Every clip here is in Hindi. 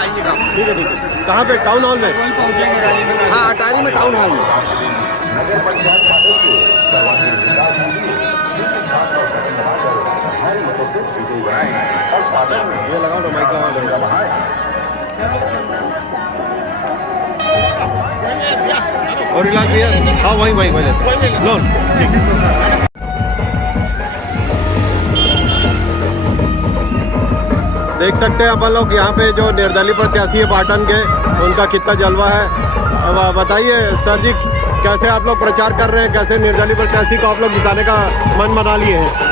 आइएगा। ठीक है ठीक है। कहाँ पे? टाउन हॉल में? हाँ अटारी में टाउन हॉल में। ये लगाओ ना, माइक लगाओ ना। और इलाज भैया? हाँ वहीं वहीं वहीं लो ठीक है। देख सकते हैं अपन लोग यहाँ पे जो निर्दलीय प्रत्याशी है पाटन के, उनका कितना जलवा है। अब बताइए सर जी, कैसे आप लोग प्रचार कर रहे हैं, कैसे निर्दलीय प्रत्याशी को आप लोग जिताने का मन बना लिए हैं?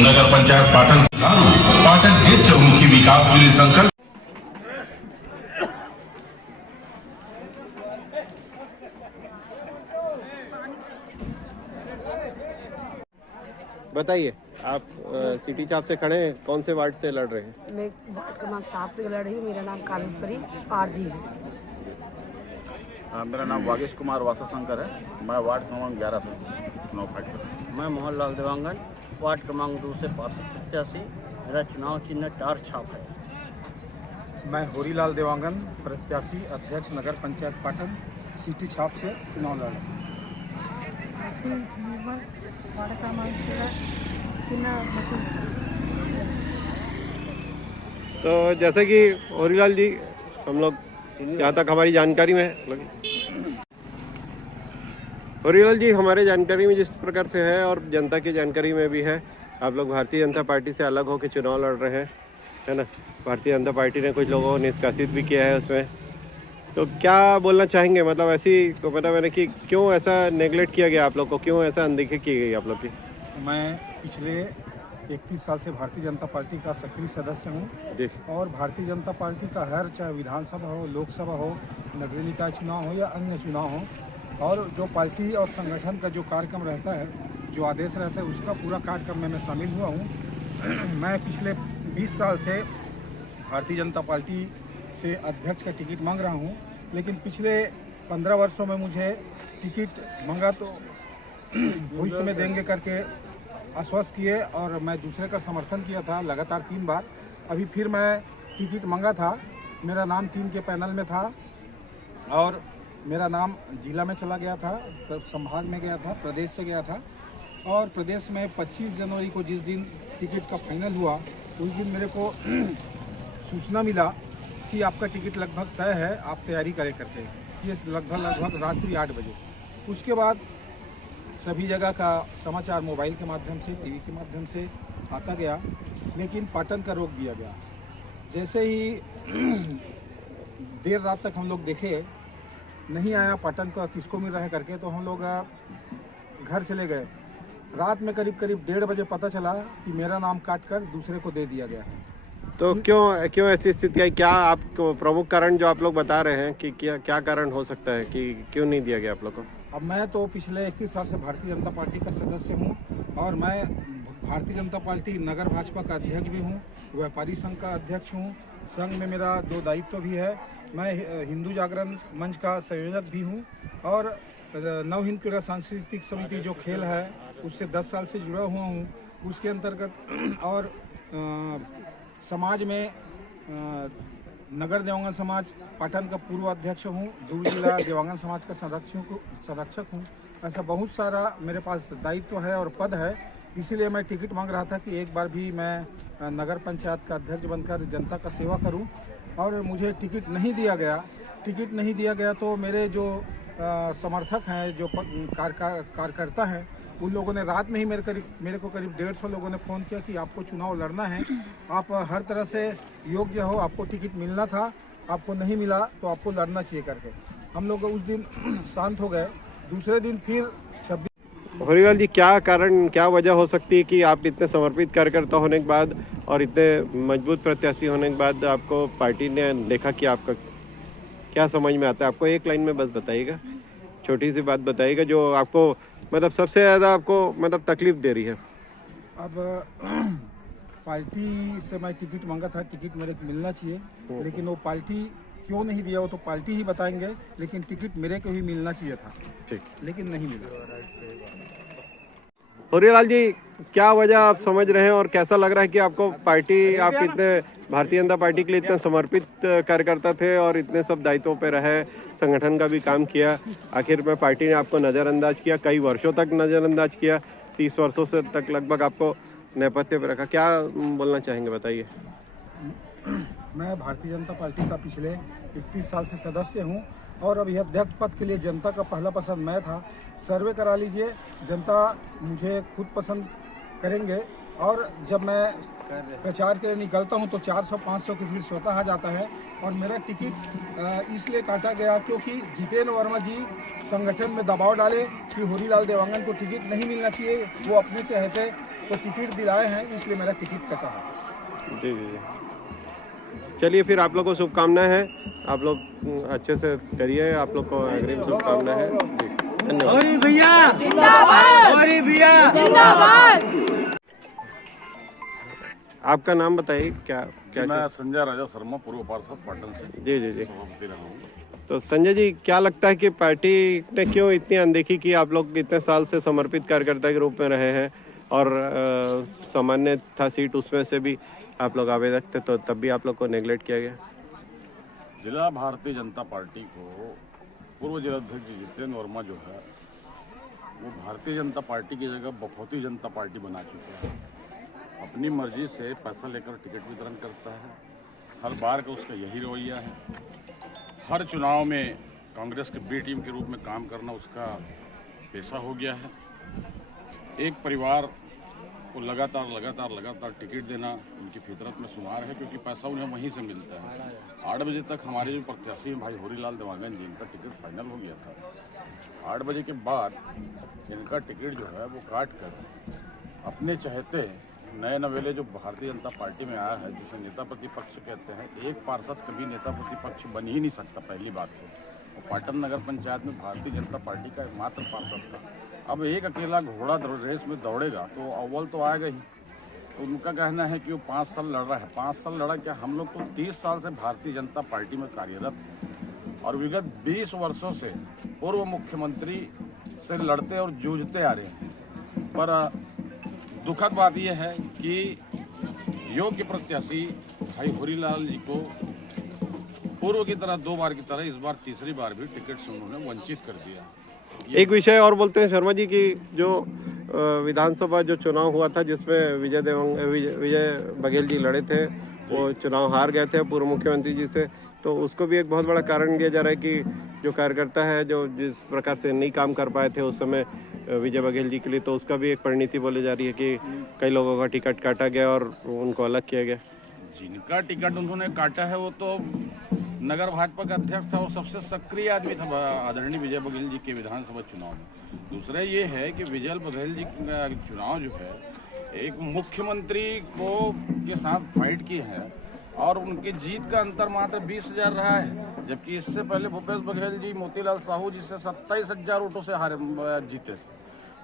नगर पंचायत पाटन पाटन के चौमुखी विकास के लिए संकल्प। बताइए आप सिटी चाप से खड़े हैं, कौन से वार्ड से लड़ रहे हैं? मैं वार्ड क्रमांक 7 से लड़ रही हूँ। मेरा नाम कामेश्वरी पारधी है। मेरा नाम वागेश कुमार वासा शंकर है। मैं वार्ड क्रमांक 11 से चुनाव फाइट कर रहा हूँ। मैं मोहन लाल देवांगन, वार्ड क्रमांक 2 से पार्षद प्रत्याशी। मेरा चुनाव चिन्ह टार छाप है। मैं होरीलाल देवांगन, प्रत्याशी अध्यक्ष नगर पंचायत पाटन, सिटी छाप से चुनाव लड़ रहा हूँ। तो जैसे कि होरीलाल जी, हम लोग यहाँ तक हमारी जानकारी में होरीलाल जी हमारे जानकारी में जिस प्रकार से है और जनता की जानकारी में भी है, आप लोग भारतीय जनता पार्टी से अलग होकर चुनाव लड़ रहे हैं, है ना। भारतीय जनता पार्टी ने कुछ लोगों को निष्कासित भी किया है उसमें, तो क्या बोलना चाहेंगे? मतलब ऐसी को पता मैंने कि क्यों ऐसा नेगलेक्ट किया गया आप लोग को, क्यों ऐसा अनदेखी की गई आप लोग की? मैं पिछले 31 साल से भारतीय जनता पार्टी का सक्रिय सदस्य हूँ देखिए और भारतीय जनता पार्टी का हर, चाहे विधानसभा हो, लोकसभा हो, नगरीय निकाय चुनाव हो या अन्य चुनाव हो, और जो पार्टी और संगठन का जो कार्यक्रम रहता है, जो आदेश रहता है, उसका पूरा कार्यक्रम में मैं शामिल हुआ हूँ। मैं पिछले 20 साल से भारतीय जनता पार्टी से अध्यक्ष का टिकट मांग रहा हूँ, लेकिन पिछले 15 वर्षों में मुझे टिकट मांगा तो भविष्य में देंगे करके आश्वस्त किए और मैं दूसरे का समर्थन किया था लगातार 3 बार। अभी फिर मैं टिकट मांगा था, मेरा नाम 3 के पैनल में था और मेरा नाम जिला में चला गया था, तब संभाग में गया था, प्रदेश से गया था और प्रदेश में 25 जनवरी को जिस दिन टिकट का फाइनल हुआ उस दिन मेरे को सूचना मिला कि आपका टिकट लगभग तय है, आप तैयारी करें करके। ये लगभग रात्रि 8 बजे। उसके बाद सभी जगह का समाचार मोबाइल के माध्यम से, टीवी के माध्यम से आता गया, लेकिन पाटन का रोक दिया गया। जैसे ही देर रात तक हम लोग देखे नहीं आया पाटन का किसको मिल रहा है करके, तो हम लोग घर चले गए। रात में करीब 1:30 बजे पता चला कि मेरा नाम काटकर दूसरे को दे दिया गया है। तो क्यों ऐसी स्थिति है? क्या आप प्रमुख कारण जो आप लोग बता रहे हैं कि क्या कारण हो सकता है कि क्यों नहीं दिया गया आप लोग को? अब मैं तो पिछले 31 साल से भारतीय जनता पार्टी का सदस्य हूं और मैं भारतीय जनता पार्टी नगर भाजपा का अध्यक्ष भी हूं, व्यापारी संघ का अध्यक्ष हूं। संघ में मेरा 2 दायित्व भी है। मैं हिंदू जागरण मंच का संयोजक भी हूं और नव हिंद क्रीड़ा सांस्कृतिक समिति जो खेल है उससे 10 साल से जुड़ा हुआ हूं। उसके अंतर्गत और समाज में नगर देवांगन समाज पाटन का पूर्व अध्यक्ष हूँ, दूर जिला देवांगन समाज का संरक्षक हूँ। ऐसा बहुत सारा मेरे पास दायित्व है और पद है, इसीलिए मैं टिकट मांग रहा था कि एक बार भी मैं नगर पंचायत का अध्यक्ष बनकर जनता का सेवा करूं और मुझे टिकट नहीं दिया गया। टिकट नहीं दिया गया तो मेरे जो समर्थक हैं, जो कार्यकर्ता हैं, उन लोगों ने रात में ही मेरे को करीब 150 लोगों ने फ़ोन किया कि आपको चुनाव लड़ना है, आप हर तरह से योग्य हो, आपको टिकट मिलना था, आपको नहीं मिला तो आपको लड़ना चाहिए करके। हम लोग उस दिन शांत हो गए। दूसरे दिन फिर 26। होरीलाल जी, क्या कारण, क्या वजह हो सकती है कि आप इतने समर्पित कार्यकर्ता होने के बाद और इतने मजबूत प्रत्याशी होने के बाद आपको पार्टी ने देखा कि आपका क्या समझ में आता है? आपको एक लाइन में बस बताइएगा, छोटी सी बात बताइएगा जो आपको मतलब सबसे ज़्यादा आपको मतलब तकलीफ दे रही है। अब पार्टी से मैं टिकट मांगा था, टिकट मेरे को मिलना चाहिए, लेकिन वो पार्टी क्यों नहीं दिया वो तो पार्टी ही बताएंगे, लेकिन टिकट मेरे को ही मिलना चाहिए था, ठीक, लेकिन नहीं मिला। होरीलाल जी, क्या वजह आप समझ रहे हैं और कैसा लग रहा है कि आपको पार्टी, आप इतने भारतीय जनता पार्टी के लिए इतने समर्पित कार्यकर्ता थे और इतने सब दायित्वों पे रहे, संगठन का भी काम किया, आखिर में पार्टी ने आपको नज़रअंदाज किया, कई वर्षों तक नज़रअंदाज किया, 30 वर्षों से तक लगभग आपको नेपथ्य पे रखा। क्या बोलना चाहेंगे, बताइए। मैं भारतीय जनता पार्टी का पिछले 31 साल से सदस्य हूं और अभी अध्यक्ष पद के लिए जनता का पहला पसंद मैं था। सर्वे करा लीजिए, जनता मुझे खुद पसंद करेंगे और जब मैं प्रचार के लिए निकलता हूं तो 400-500 की भीड़ स्वतः आ जाता है। और मेरा टिकट इसलिए काटा गया क्योंकि जितेंद्र वर्मा जी संगठन में दबाव डाले कि होरीलाल देवांगन को टिकट नहीं मिलना चाहिए, वो अपने चहेते तो टिकट दिलाए हैं, इसलिए मेरा टिकट कटा है। जी जी जी, चलिए फिर आप लोग को शुभकामनाएं हैं, आप लोग अच्छे से करिए, आप लोग को अग्रिम शुभकामनाएं हैं। धन्यवाद। भैया जिंदाबाद। आपका नाम बताइए, क्या क्या? मैं संजय राजा शर्मा, पूर्व पार्षद पाटन से जी जी जी। सभापति रहा हूँ। तो संजय जी, क्या लगता है कि पार्टी ने क्यों इतनी अनदेखी की? आप लोग इतने साल से समर्पित कार्यकर्ता के रूप में रहे हैं और सामान्य था सीट, उसमें से भी आप लोग आवेदक थे, तो तब भी आप लोग को नेगलेक्ट किया गया। जिला भारतीय जनता पार्टी को पूर्व जिलाध्यक्ष जितेंद्र वर्मा जो है वो भारतीय जनता पार्टी की जगह बखौती जनता पार्टी बना चुके हैं। अपनी मर्जी से पैसा लेकर टिकट वितरण करता है, हर बार का उसका यही रवैया है। हर चुनाव में कांग्रेस के बी टीम के रूप में काम करना उसका पेशा हो गया है। एक परिवार को लगातार टिकट देना उनकी फितरत में शुमार है, क्योंकि पैसा उन्हें वहीं से मिलता है। 8 बजे तक हमारे जो प्रत्याशी हैं भाई होरीलाल देवांगन जी, इनका टिकट फाइनल हो गया था। 8 बजे के बाद इनका टिकट जो है वो काट कर अपने चहेते नए नवेले जो भारतीय जनता पार्टी में आया है, जिसे नेता प्रतिपक्ष कहते हैं, एक पार्षद कभी नेता प्रतिपक्ष बन ही नहीं सकता। पहली बात तो पाटन नगर पंचायत में भारतीय जनता पार्टी का एकमात्र पार्षद था। अब एक अकेला घोड़ा रेस में दौड़ेगा तो अव्वल तो आएगा ही। तो उनका कहना है कि वो 5 साल लड़ रहा है। 5 साल लड़ा क्या, हम लोग तो 30 साल से भारतीय जनता पार्टी में कार्यरत हैं और विगत 20 वर्षों से पूर्व मुख्यमंत्री से लड़ते और जूझते आ रहे हैं। पर दुखद बात यह है कि योग्य प्रत्याशी भाई होरीलाल जी को पूर्व की तरह 2 बार की तरह इस बार तीसरी बार भी टिकट से उन्होंने वंचित कर दिया। एक विषय और बोलते हैं शर्मा जी की जो विधानसभा जो चुनाव हुआ था जिसमें विजय बघेल जी लड़े थे, वो चुनाव हार गए थे पूर्व मुख्यमंत्री जी से, तो उसको भी एक बहुत बड़ा कारण दिया जा रहा है कि जो कार्यकर्ता है जो जिस प्रकार से नहीं काम कर पाए थे उस समय विजय बघेल जी के लिए, तो उसका भी एक परिणति बोली जा रही है कि कई लोगों का टिकट काटा गया और उनको अलग किया गया। जिनका टिकट उन्होंने काटा है वो तो नगर भाजपा का अध्यक्ष था और सबसे सक्रिय आदमी था आदरणीय विजय बघेल जी के विधानसभा चुनाव में। दूसरा ये है कि विजय बघेल जी का चुनाव जो है एक मुख्यमंत्री को के साथ फाइट की है और उनकी जीत का अंतर मात्र 20,000 रहा है, जबकि इससे पहले भूपेश बघेल जी मोतीलाल साहू जी से 27,000 वोटों से जीते थे।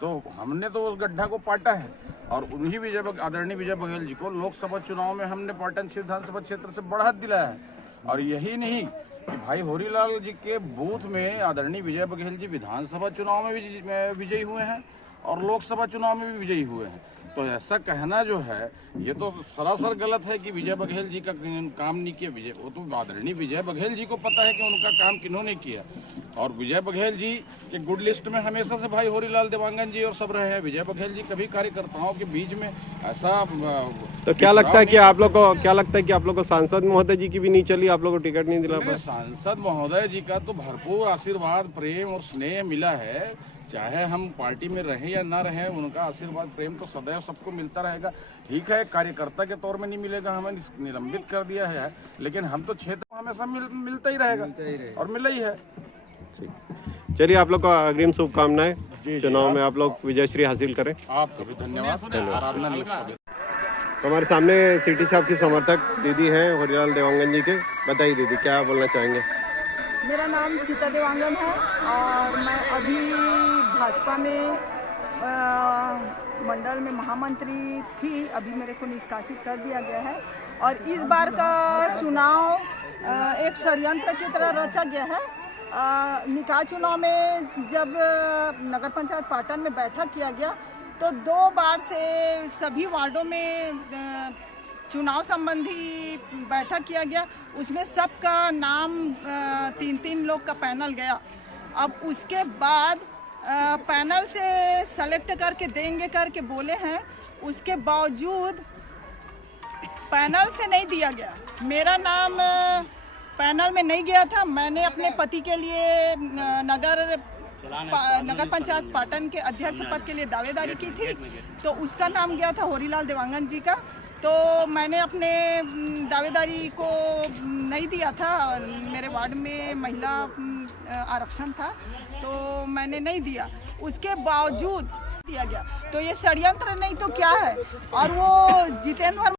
तो हमने तो उस गड्ढा को पाटा है और उन्हीं आदरणीय विजय बघेल जी को लोकसभा चुनाव में हमने पाटन विधानसभा क्षेत्र से बढ़त दिलाया है। और यही नहीं कि भाई होरीलाल जी के बूथ में आदरणीय विजय बघेल जी विधानसभा चुनाव में भी विजयी हुए हैं और लोकसभा चुनाव में भी विजयी हुए हैं। तो ऐसा कहना जो है ये तो सरासर गलत है कि विजय बघेल जी का काम नहीं किया। वो तो आदरणीय विजय बघेल जी को पता है कि उनका काम किन्होंने किया और विजय बघेल जी के गुड लिस्ट में हमेशा से भाई होरीलाल देवांगन जी और सब रहे हैं। विजय बघेल जी कभी कार्यकर्ताओं के बीच में ऐसा तो क्या लगता है कि आप लोग को सांसद महोदय जी की भी नहीं चली, आप लोग को टिकट नहीं दिला पाए? सांसद महोदय जी का तो भरपूर आशीर्वाद प्रेम और स्नेह मिला है, चाहे हम पार्टी में रहें या ना रहें, उनका आशीर्वाद प्रेम तो सदैव सबको मिलता रहेगा। ठीक है, कार्यकर्ता के तौर में नहीं मिलेगा, हमें निलंबित कर दिया है, लेकिन हम तो क्षेत्र में हमेशा मिलता ही रहेगा और मिला ही है। चलिए, आप लोग को अग्रिम शुभकामनाएं, चुनाव में आप लोग विजयश्री हासिल करें। आपको भी धन्यवाद। आराधना। तो हमारे सामने सिटी शॉप की समर्थक दीदी हैं होरीलाल देवांगन जी के। बताइए दीदी, क्या बोलना चाहेंगे? मेरा नाम सीता देवांगन है और मैं अभी भाजपा में मंडल में महामंत्री थी। अभी मेरे को निष्कासित कर दिया गया है और इस बार का चुनाव एक षड्यंत्र की तरह रचा गया है। निकाय चुनाव में जब नगर पंचायत पाटन में बैठक किया गया तो 2 बार से सभी वार्डों में चुनाव संबंधी बैठक किया गया। उसमें सबका नाम 3-3 लोग का पैनल गया। अब उसके बाद पैनल से सेलेक्ट करके देंगे करके बोले हैं, उसके बावजूद पैनल से नहीं दिया गया। मेरा नाम पैनल में नहीं गया था। मैंने अपने पति के लिए नगर पंचायत पाटन के अध्यक्ष पद के लिए दावेदारी की थी, तो उसका नाम गया था होरीलाल देवांगन जी का। तो मैंने अपने दावेदारी को नहीं दिया था। मेरे वार्ड में महिला आरक्षण था तो मैंने नहीं दिया, उसके बावजूद दिया गया। तो ये षड्यंत्र नहीं तो क्या है। और वो जितेंद्र